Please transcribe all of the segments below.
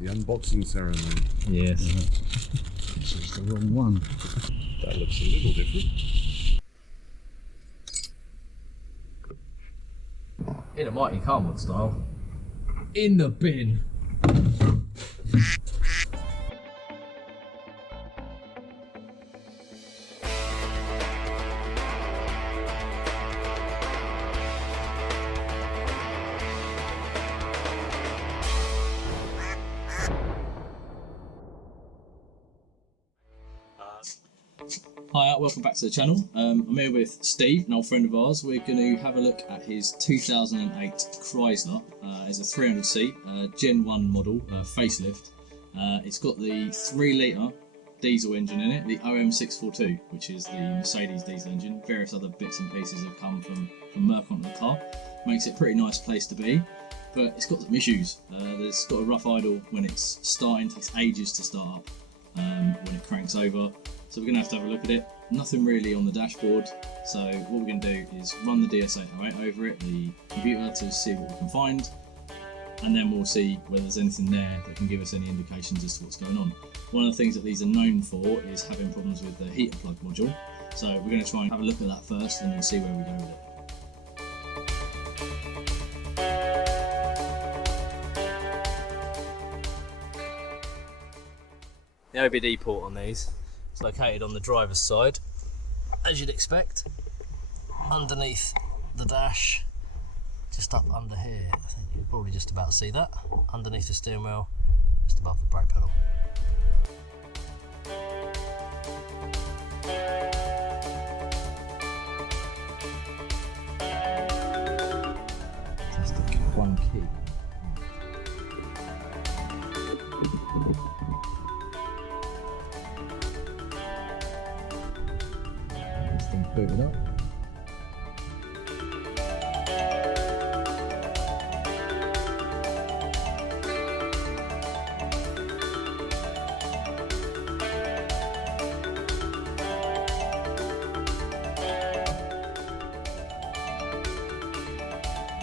The unboxing ceremony. Yes. This is the wrong one. That looks a little different. In a mighty Carmwood style. In the bin. Hi, welcome back to the channel. I'm here with Steve, an old friend of ours. We're going to have a look at his 2008 Chrysler. It's a 300C, Gen 1 model, facelift. It's got the 3 litre diesel engine in it, the OM643, which is the Mercedes diesel engine. Various other bits and pieces have come from Merc onto the car. Makes it a pretty nice place to be, but it's got some issues. It's got a rough idle when it's starting, takes ages to start up when it cranks over. So we're going to have a look at it. Nothing really on the dashboard, so what we're going to do is run the DS808 over it, the computer, to see what we can find, and then we'll see whether there's anything there that can give us any indications as to what's going on. One of the things that these are known for is having problems with the heater plug module, so we're going to try and have a look at that first and then see where we go with it. The OBD port on these is located on the driver's side, as you'd expect, underneath the dash, just up under here. I think you'll probably just about see that, underneath the steering wheel, just above the brake pedal. Just one key. Boot it up.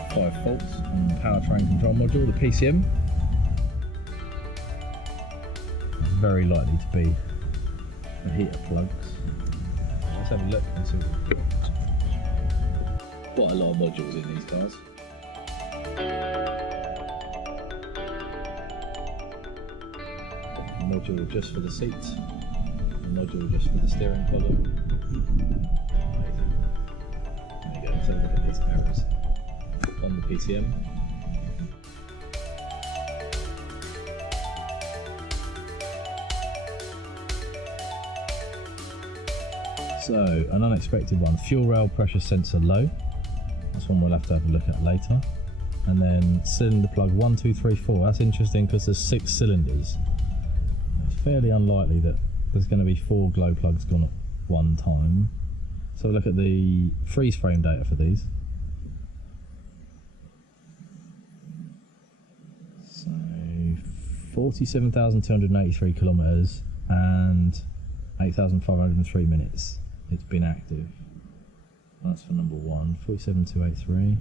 Five faults on the powertrain control module, the PCM. Very likely to be the heater plugs. Let's have a look and see what we've got. Quite a lot of modules in these cars. A module just for the seats, a module just for the steering column. Amazing. There you go, let's have a look at these errors on the PCM. So, an unexpected one, fuel rail pressure sensor low. That's one we'll have to have a look at later. And then cylinder plug 1, 2, 3, 4. That's interesting because there's 6 cylinders. It's fairly unlikely that there's going to be 4 glow plugs gone at one time. So we'll look at the freeze frame data for these. So 47,283 kilometers and 8,503 minutes. It's been active. That's for number 1, 47283.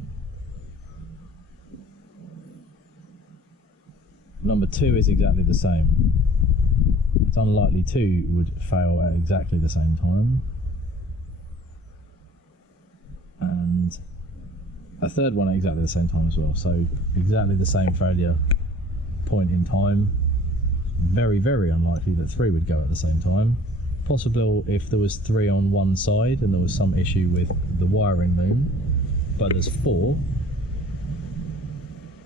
Number 2 is exactly the same. It's unlikely 2 would fail at exactly the same time. And a third one at exactly the same time as well. So exactly the same failure point in time. Very, very unlikely that 3 would go at the same time. Possible if there was 3 on one side and there was some issue with the wiring loom, but there's 4,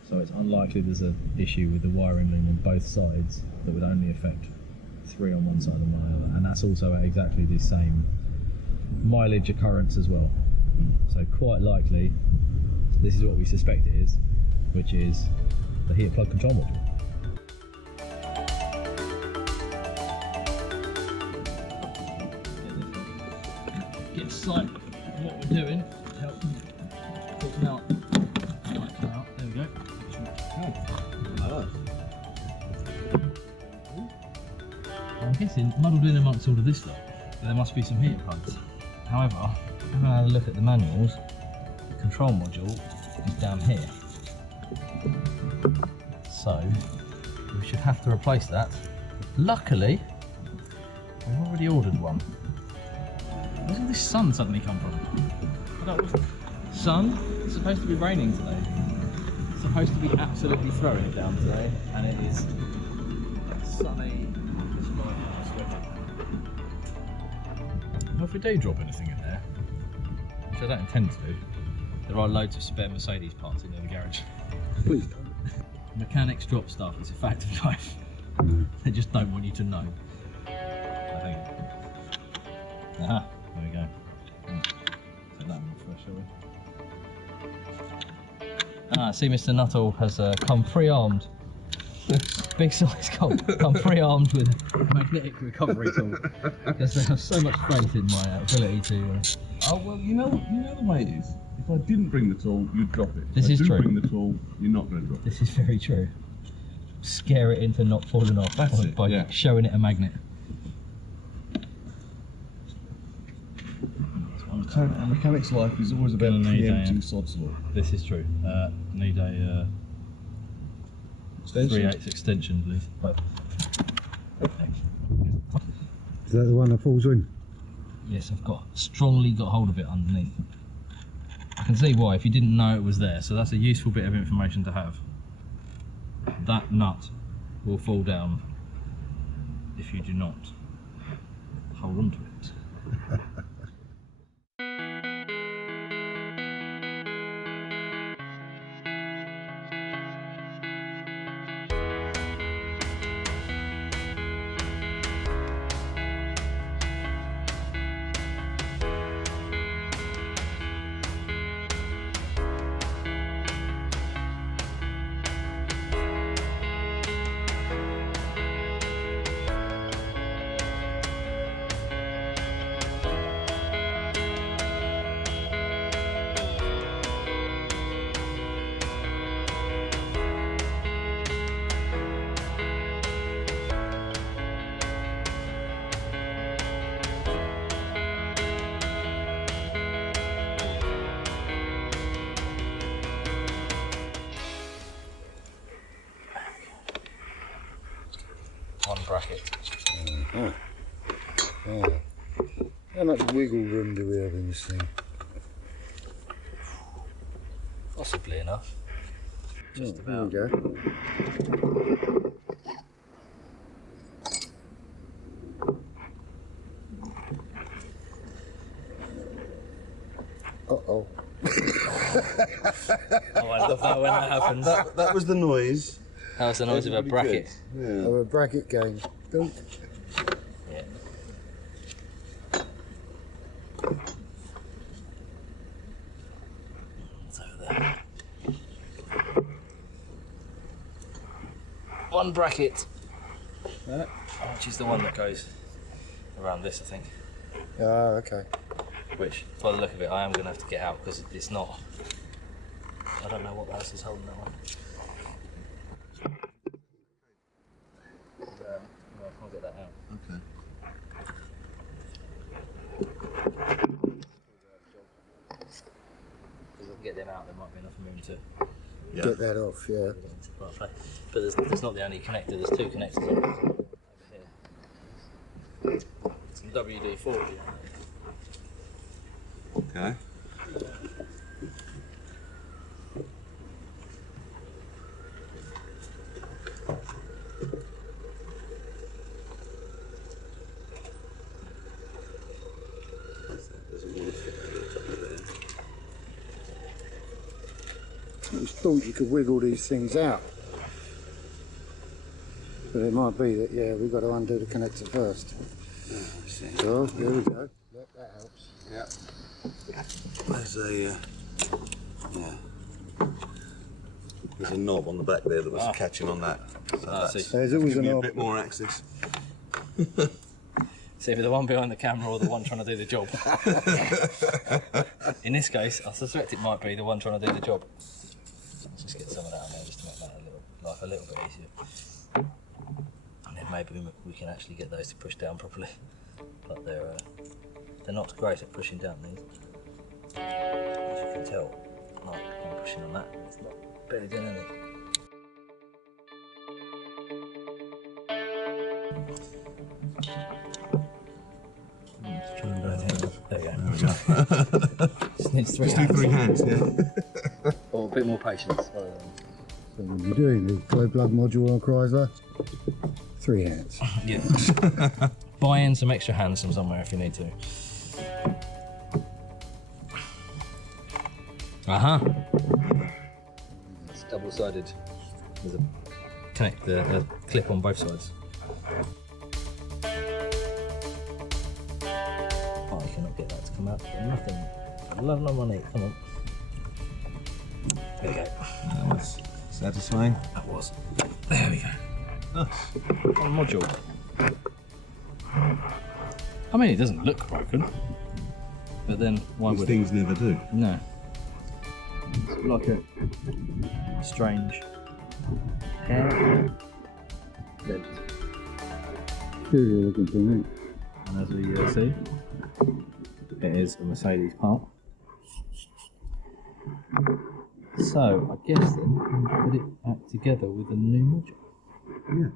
so it's unlikely there's an issue with the wiring loom on both sides that would only affect 3 on one side and 1 on the other, and that's also at exactly the same mileage occurrence as well. So quite likely this is what we suspect it is, which is the heater plug control module. Get a sight of what we're doing to help them put them out. There we go. I'm guessing muddled in amongst all of this stuff, there must be some heater plugs. However, having had a look at the manuals, the control module is down here. So we should have to replace that. Luckily, we've already ordered one. Where's all this sun suddenly come from? Sun? It's supposed to be raining today. It's supposed to be absolutely throwing it down today, and it is sunny. Well, if we do drop anything in there, which I don't intend to do, there are loads of spare Mercedes parts in the garage. Please don't. Mechanics drop stuff, it's a fact of life. They just don't want you to know, I think. Aha, there we go. Take that one first, shall we? Ah, see, Mr. Nuttall has come pre-armed. Big Si's come pre-armed with a magnetic recovery tool. Because they have so much faith in my ability to... Oh, well, you know the way it is. If I didn't bring the tool, you'd drop it. This if is I do true. bring the tool, you're not going to drop it. This is very true. Scare it into not falling off by showing it a magnet. A mechanic's life is always about preempting sod's law. This is true. Need a 3/8 extension, please. Is that the one that falls in? Yes, I've strongly got hold of it underneath. I can see why if you didn't know it was there, so that's a useful bit of information to have. That nut will fall down if you do not hold on to it. One bracket. How much wiggle room do we have in this thing? Possibly enough. Just about. There we go. Uh-oh. Oh, I love that when that happens. That was the noise. That was the noise of a bracket. Yeah. Of a bracket game. Don't. Yeah. It's over there. One bracket. Which is the one that goes around this, I think. Ah, okay. Which, by the look of it, I am going to have to get out because it's not. I don't know what else is holding that one. I'll get that out. Okay. Because if I can get them out, there might be enough room to Get that off, yeah. get it into the right place. But there's not the only connector, there's two connectors over here. Some WD-40. Okay. I just thought you could wiggle these things out. But it might be that, yeah, we've got to undo the connector first. So, there we go. That helps. Yeah. There's a there's a knob on the back there that was catching on that. So that's There's always a give me a knob. bit more access. It's either the one behind the camera or the one trying to do the job. In this case, I suspect it might be the one trying to do the job. Let's just get some of that on there just to make that life a little bit easier. And then maybe we can actually get those to push down properly. But they're not great at pushing down these. As you can tell, like I'm pushing on that, it's not barely doing anything. Just try and burn it. There you go. Just needs three Just do hands. 3 hands, yeah. Or a bit more patience. So when you're doing the glow plug module on a Chrysler, 3 hands. Yeah. Buy in some extra hands from somewhere if you need to. It's double-sided. There's a clip on both sides. Oh, you cannot get that to come out. Nothing. I love no money. Come on. There we go. That was satisfying. That was. There we go. Nice. On module. I mean, it doesn't look broken, but then why These would things never do. it? No. It's like a strange hair vent. Curious looking thing, And as we see, it is a Mercedes part. So I guess then we can put it back together with a new module. Yeah.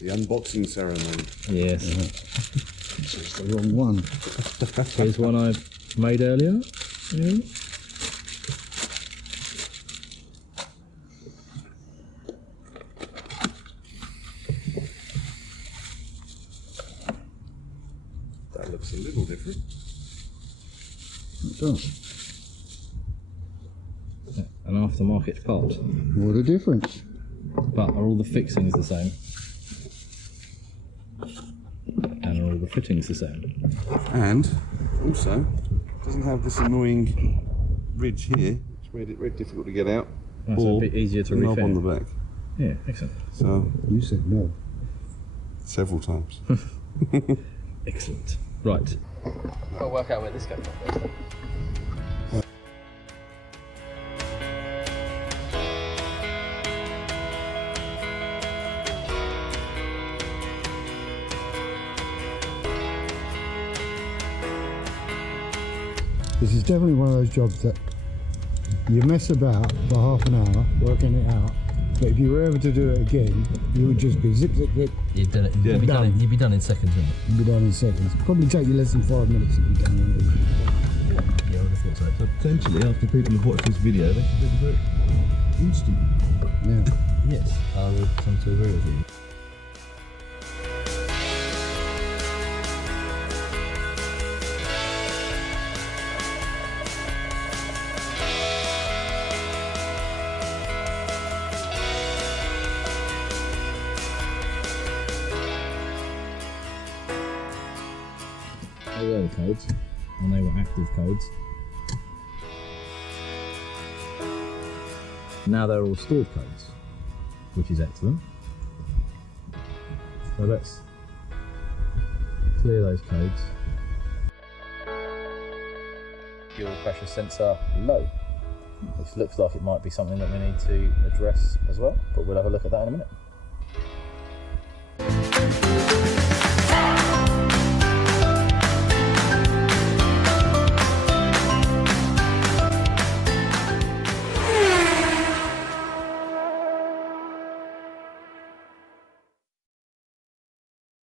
The unboxing ceremony. Yes. It's the wrong one. Here's one I made earlier. Yeah. That looks a little different. It does. An aftermarket part. What a difference. But are all the fixings the same? And are all the fittings the same? And also, it doesn't have this annoying ridge here. It's very difficult to get out. That's a bit easier to the knob refit. on the back. Yeah, excellent. So, You said no. several times. Excellent. Right. I'll work out where this goes from. This is definitely one of those jobs that you mess about for half an hour working it out, but if you were ever to do it again, you would just be zip, zip, zip, You'd done it. Yeah. You'd be done in seconds, wouldn't you'd be done in seconds. Probably take you less than 5 minutes if you've done one of these. it? Yeah, I would have thought so. So potentially, after people have watched this video, they should do it instantly. Yeah. Yes, I would come to agree with you. They were the codes, and they were active codes. Now they're all stored codes, which is excellent. So let's clear those codes. Fuel pressure sensor low, which looks like it might be something that we need to address as well, but we'll have a look at that in a minute.